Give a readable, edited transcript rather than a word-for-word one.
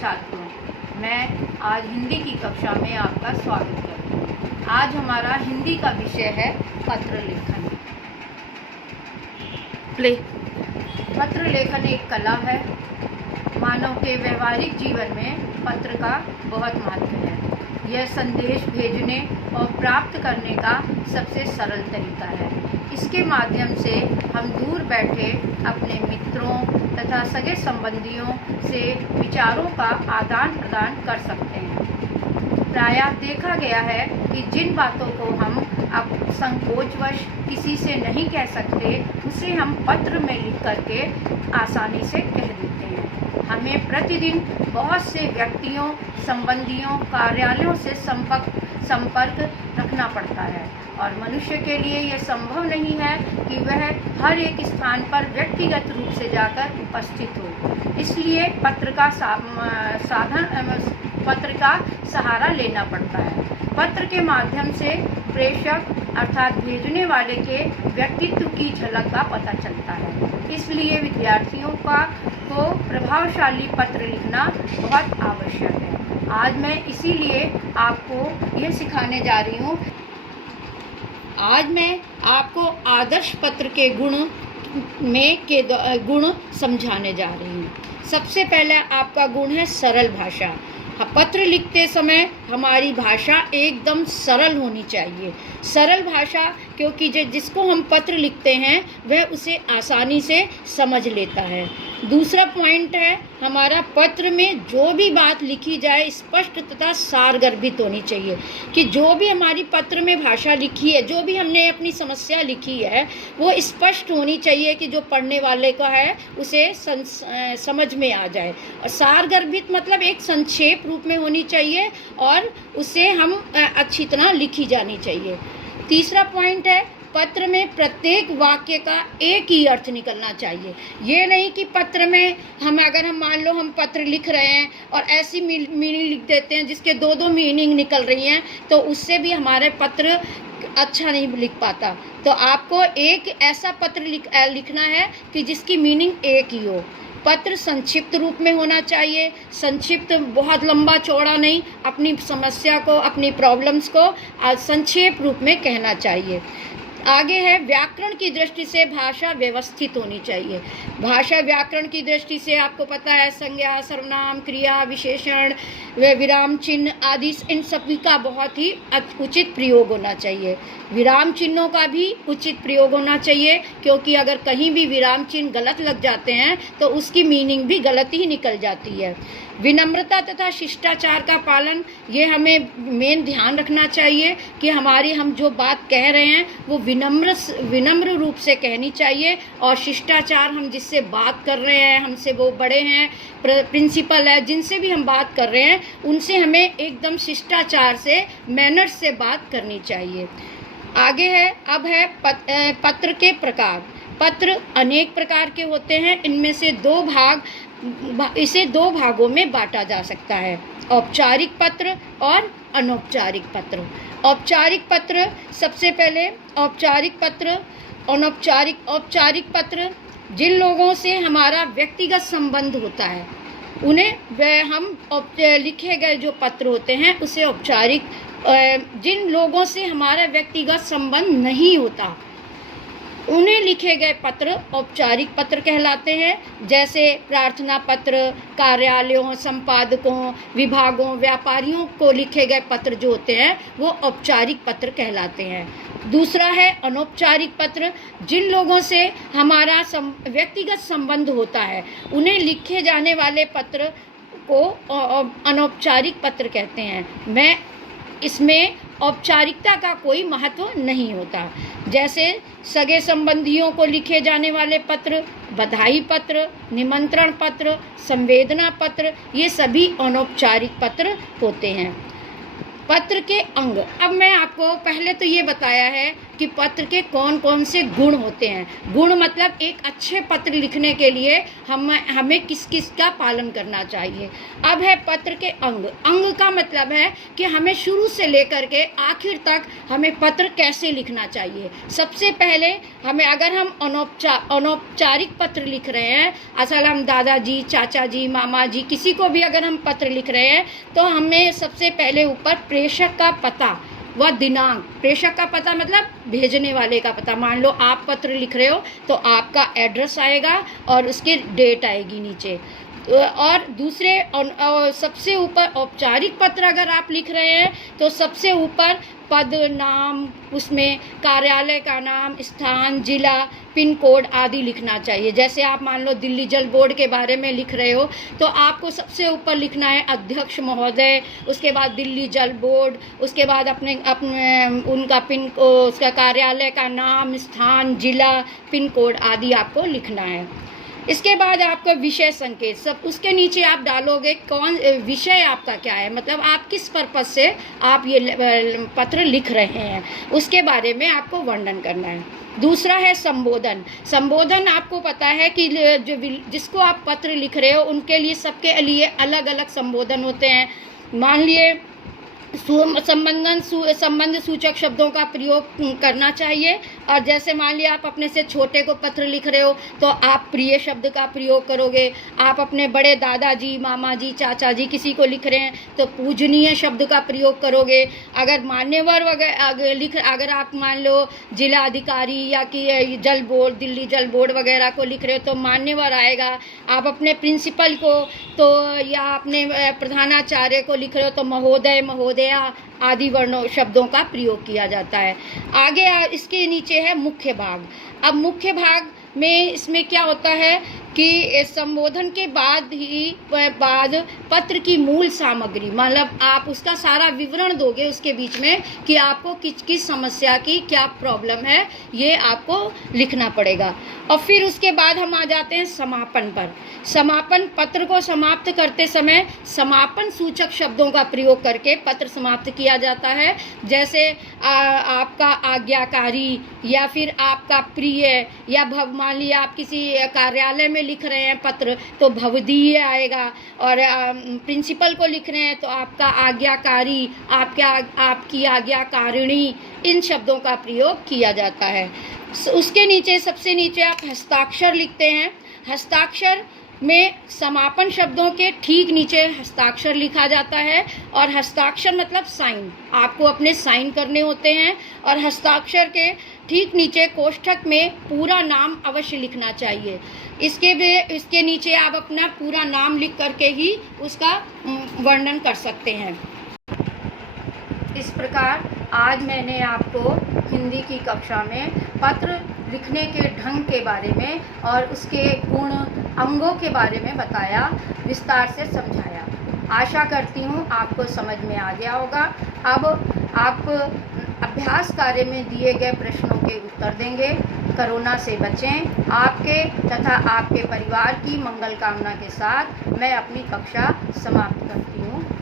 छात्रों, मैं आज हिंदी की कक्षा में आपका स्वागत करती हूँ। आज हमारा हिंदी का विषय है पत्र लेखन। पत्र लेखन एक कला है। मानव के व्यवहारिक जीवन में पत्र का बहुत महत्व है। यह संदेश भेजने और प्राप्त करने का सबसे सरल तरीका है। इसके माध्यम से हम दूर बैठे अपने मित्रों तथा सगे संबंधियों से विचारों का आदान प्रदान कर सकते हैं। प्रायः देखा गया है कि जिन बातों को हम अब संकोचवश किसी से नहीं कह सकते, उसे हम पत्र में लिख करके आसानी से कह देते हैं। हमें प्रतिदिन बहुत से व्यक्तियों, संबंधियों, कार्यालयों से संपर्क रखना पड़ता है और मनुष्य के लिए यह संभव नहीं है कि वह हर एक स्थान पर व्यक्तिगत रूप से जाकर उपस्थित हो। इसलिए पत्र का सहारा लेना पड़ता है। पत्र के माध्यम से प्रेषक अर्थात भेजने वाले के व्यक्तित्व की झलक का पता चलता है। इसलिए विद्यार्थियों को प्रभावशाली पत्र लिखना बहुत आवश्यक है। आज मैं इसीलिए आपको यह सिखाने जा रही हूँ। आज मैं आपको आदर्श पत्र के गुण समझाने जा रही हूँ। सबसे पहले आपका गुण है सरल भाषा। पत्र लिखते समय हमारी भाषा एकदम सरल होनी चाहिए। सरल भाषा, क्योंकि जिसको हम पत्र लिखते हैं वह उसे आसानी से समझ लेता है। दूसरा पॉइंट है, हमारा पत्र में जो भी बात लिखी जाए स्पष्ट तथा सारगर्भित होनी चाहिए। कि जो भी हमारी पत्र में भाषा लिखी है, जो भी हमने अपनी समस्या लिखी है, वो स्पष्ट होनी चाहिए कि जो पढ़ने वाले का है उसे समझ में आ जाए। और सारगर्भित मतलब एक संक्षेप रूप में होनी चाहिए और उसे हम अच्छी तरह लिखी जानी चाहिए। तीसरा पॉइंट है, पत्र में प्रत्येक वाक्य का एक ही अर्थ निकलना चाहिए। ये नहीं कि पत्र में हम मान लो हम पत्र लिख रहे हैं और ऐसी मीनिंग लिख देते हैं जिसके दो मीनिंग निकल रही हैं, तो उससे भी हमारे पत्र अच्छा नहीं लिख पाता। तो आपको एक ऐसा पत्र लिखना है कि जिसकी मीनिंग एक ही हो। पत्र संक्षिप्त रूप में होना चाहिए। संक्षिप्त बहुत लंबा चौड़ा नहीं, अपनी समस्या को, अपनी प्रॉब्लम्स को संक्षेप रूप में कहना चाहिए। आगे है, व्याकरण की दृष्टि से भाषा व्यवस्थित होनी चाहिए। भाषा व्याकरण की दृष्टि से आपको पता है, संज्ञा, सर्वनाम, क्रिया, विशेषण, विराम चिन्ह आदि, इन सभी का बहुत ही उचित प्रयोग होना चाहिए। विराम चिन्हों का भी उचित प्रयोग होना चाहिए, क्योंकि अगर कहीं भी विराम चिन्ह गलत लग जाते हैं तो उसकी मीनिंग भी गलत ही निकल जाती है। विनम्रता तथा शिष्टाचार का पालन, ये हमें मेन ध्यान रखना चाहिए कि हम जो बात कह रहे हैं वो विनम्र रूप से कहनी चाहिए। और शिष्टाचार, हम जिससे बात कर रहे हैं, हमसे वो बड़े हैं, प्रिंसिपल है, जिनसे भी हम बात कर रहे हैं, उनसे हमें एकदम शिष्टाचार से, मैनर्स से बात करनी चाहिए। आगे है, अब है पत्र के प्रकार। पत्र अनेक प्रकार के होते हैं। इनमें से इसे दो भागों में बांटा जा सकता है, औपचारिक पत्र और अनौपचारिक पत्र। औपचारिक पत्र, सबसे पहले औपचारिक पत्र, औपचारिक पत्र जिन लोगों से हमारा व्यक्तिगत संबंध होता है, उन्हें हम लिखे गए जो पत्र होते हैं उसे औपचारिक। जिन लोगों से हमारा व्यक्तिगत संबंध नहीं होता, उन्हें लिखे गए पत्र औपचारिक पत्र कहलाते हैं। जैसे प्रार्थना पत्र, कार्यालयों, संपादकों, विभागों, व्यापारियों को लिखे गए पत्र जो होते हैं वो औपचारिक पत्र कहलाते हैं। दूसरा है अनौपचारिक पत्र। जिन लोगों से हमारा व्यक्तिगत संबंध होता है, उन्हें लिखे जाने वाले पत्र को अनौपचारिक पत्र कहते हैं। इसमें औपचारिकता का कोई महत्व नहीं होता। जैसे सगे संबंधियों को लिखे जाने वाले पत्र, बधाई पत्र, निमंत्रण पत्र, संवेदना पत्र, ये सभी अनौपचारिक पत्र होते हैं। पत्र के अंग, अब मैं आपको पहले तो ये बताया है कि पत्र के कौन कौन से गुण होते हैं। गुण मतलब एक अच्छे पत्र लिखने के लिए हमें किस किस का पालन करना चाहिए। अब है पत्र के अंग। अंग का मतलब है कि हमें शुरू से लेकर के आखिर तक हमें पत्र कैसे लिखना चाहिए। सबसे पहले अगर हम अनौपचारिक पत्र लिख रहे हैं, असल हम दादाजी, चाचा जी, मामा जी, किसी को भी अगर हम पत्र लिख रहे हैं तो हमें सबसे पहले ऊपर प्रेषक का पता व दिनांक। प्रेषक का पता मतलब भेजने वाले का पता। मान लो आप पत्र लिख रहे हो तो आपका एड्रेस आएगा और उसकी डेट आएगी नीचे। और दूसरे सबसे ऊपर औपचारिक पत्र अगर आप लिख रहे हैं तो सबसे ऊपर पद, नाम, उसमें कार्यालय का नाम, स्थान, जिला, पिन कोड आदि लिखना चाहिए। जैसे आप मान लो दिल्ली जल बोर्ड के बारे में लिख रहे हो तो आपको सबसे ऊपर लिखना है अध्यक्ष महोदय, उसके बाद दिल्ली जल बोर्ड, उसके बाद अपने उनका उसका कार्यालय का नाम, स्थान, जिला, पिन कोड आदि आपको लिखना है। इसके बाद आपका विषय संकेत, सब उसके नीचे आप डालोगे कौन विषय आपका क्या है, मतलब आप किस पर्पस से आप ये पत्र लिख रहे हैं, उसके बारे में आपको वर्णन करना है। दूसरा है संबोधन। संबोधन आपको पता है कि जिसको आप पत्र लिख रहे हो उनके लिए, सबके लिए अलग अलग संबोधन होते हैं। मान लिए संबंध सूचक शब्दों का प्रयोग करना चाहिए। और जैसे मान लिया आप अपने से छोटे को पत्र लिख रहे हो तो आप प्रिय शब्द का प्रयोग करोगे। आप अपने बड़े दादाजी, मामा जी, चाचा जी किसी को लिख रहे हैं तो पूजनीय शब्द का प्रयोग करोगे। अगर मान्यवर अगर आप मान लो जिला अधिकारी या कि जल बोर्ड, दिल्ली जल बोर्ड वगैरह को लिख रहे हो तो मान्यवर आएगा। आप अपने प्रिंसिपल को तो या अपने प्रधानाचार्य को लिख रहे हो तो महोदय, महोदया आदि वर्णों शब्दों का प्रयोग किया जाता है। आगे इसके नीचे है मुख्य भाग। अब मुख्य भाग में इसमें क्या होता है कि संबोधन के बाद पत्र की मूल सामग्री, मतलब आप उसका सारा विवरण दोगे उसके बीच में कि आपको किस समस्या की क्या प्रॉब्लम है, ये आपको लिखना पड़ेगा। और फिर उसके बाद हम आ जाते हैं समापन पर। समापन, पत्र को समाप्त करते समय समापन सूचक शब्दों का प्रयोग करके पत्र समाप्त किया जाता है। जैसे आपका आज्ञाकारी या फिर आपका प्रिय, या मान लिया आप किसी कार्यालय में लिख रहे हैं पत्र तो भवदीय आएगा। और प्रिंसिपल को लिख रहे हैं तो आपका आज्ञाकारी, आपकी आज्ञाकारिणी, इन शब्दों का प्रयोग किया जाता है। उसके नीचे, सबसे नीचे आप हस्ताक्षर लिखते हैं। हस्ताक्षर में समापन शब्दों के ठीक नीचे हस्ताक्षर लिखा जाता है। और हस्ताक्षर मतलब साइन, आपको अपने साइन करने होते हैं। और हस्ताक्षर के ठीक नीचे कोष्ठक में पूरा नाम अवश्य लिखना चाहिए। इसके नीचे आप अपना पूरा नाम लिख करके ही उसका वर्णन कर सकते हैं। इस प्रकार आज मैंने आपको हिंदी की कक्षा में पत्र लिखने के ढंग के बारे में और उसके गुण, अंगों के बारे में बताया, विस्तार से समझाया। आशा करती हूँ आपको समझ में आ गया होगा। अब आप अभ्यास कार्य में दिए गए प्रश्नों के उत्तर देंगे। कोरोना से बचें। आपके तथा आपके परिवार की मंगल कामना के साथ मैं अपनी कक्षा समाप्त करती हूँ।